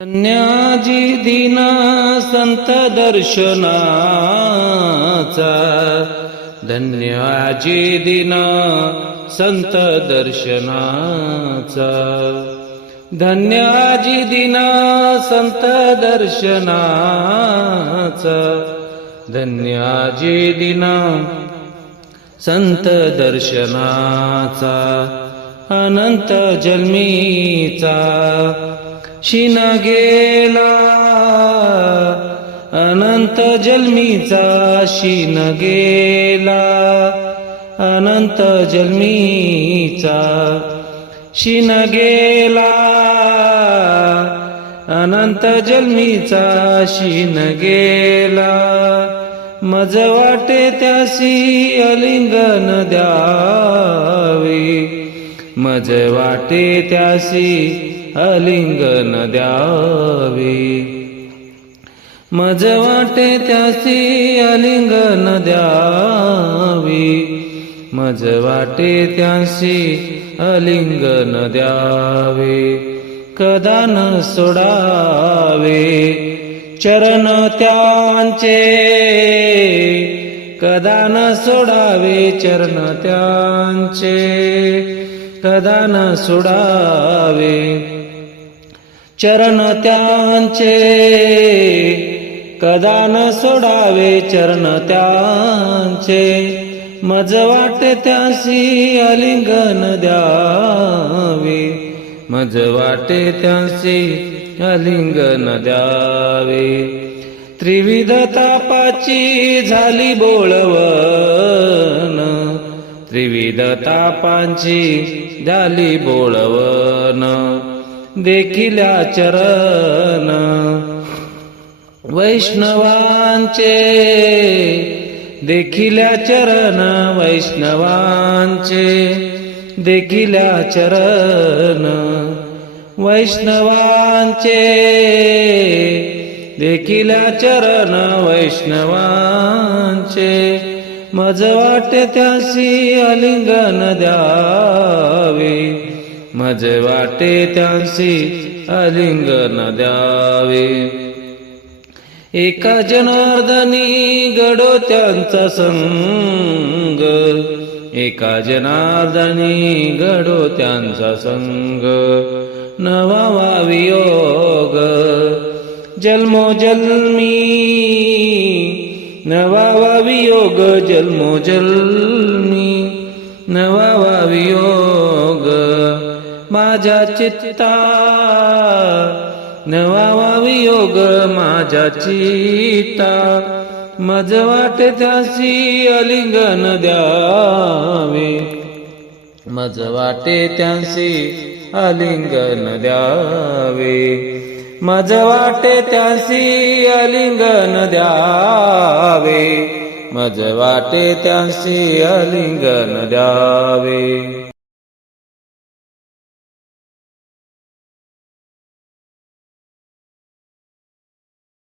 धन्याजी दिन संत दर्शनाचा, धन्याजी दिन संत दर्शनाचा, धन्याजी दिन संत दर्शनाचा, धन्याजी दिन संत दर्शनाचा, अनंत जन्मीचा शिन गेला, अनंत जन्मीचा शिन गेला, अनंत जन्मीचा शिन गेला, अनंत जन्मीचा शिन गेला, मज वाटे त्यासी अलिंगन द्यावे, मज वाटे त्यासी अलिंगन द्यावे, मज वाटे त्यासी अलिंगन द्यावे, मज वाटे त्यासी अलिंगन द्यावे, कदा न सोडावे चरण त्यांचे, कदा न सोडावे चरण त्यांचे, कदा न सोडावे चरण त्यांचे, कदा न सोडावे चरण त्यांचे, मज वाटे त्यासी अलिंगन द्यावे, मज वाटे त्यासी अलिंगन द्यावे, त्रिविध तापाची झाली बोळवण, त्रिविध तापांची झाली बोळवण, देखिल्या चरण वैष्णवांचे, देखिल्या चरण वैष्णवांचे, देखिल्या चरण वैष्णवांचे, देखिल्या चरण वैष्णवांचे, मज वाटे त्यासी अलिंगन द्यावे, मज वाटे त्यासी अलिंगन द्यावे, एका जनार्दनी घडो त्यांचा संग, एका जनार्दनी घडो त्यांचा संग, नवावा वियोग जन्मोजन्मी, नवावा वियोग जन्मोजन्मी, नवावा वियोग माझ्या चित्ता, नवावा वियोग माझ्या चित्ता, मज वाटे त्यासी अलिंगन द्यावे, मज वाटे त्यासी अलिंगन द्यावे, मज वाटे त्यासी अलिंगन द्यावे, मज वाटे त्यासी अलिंगन द्यावे.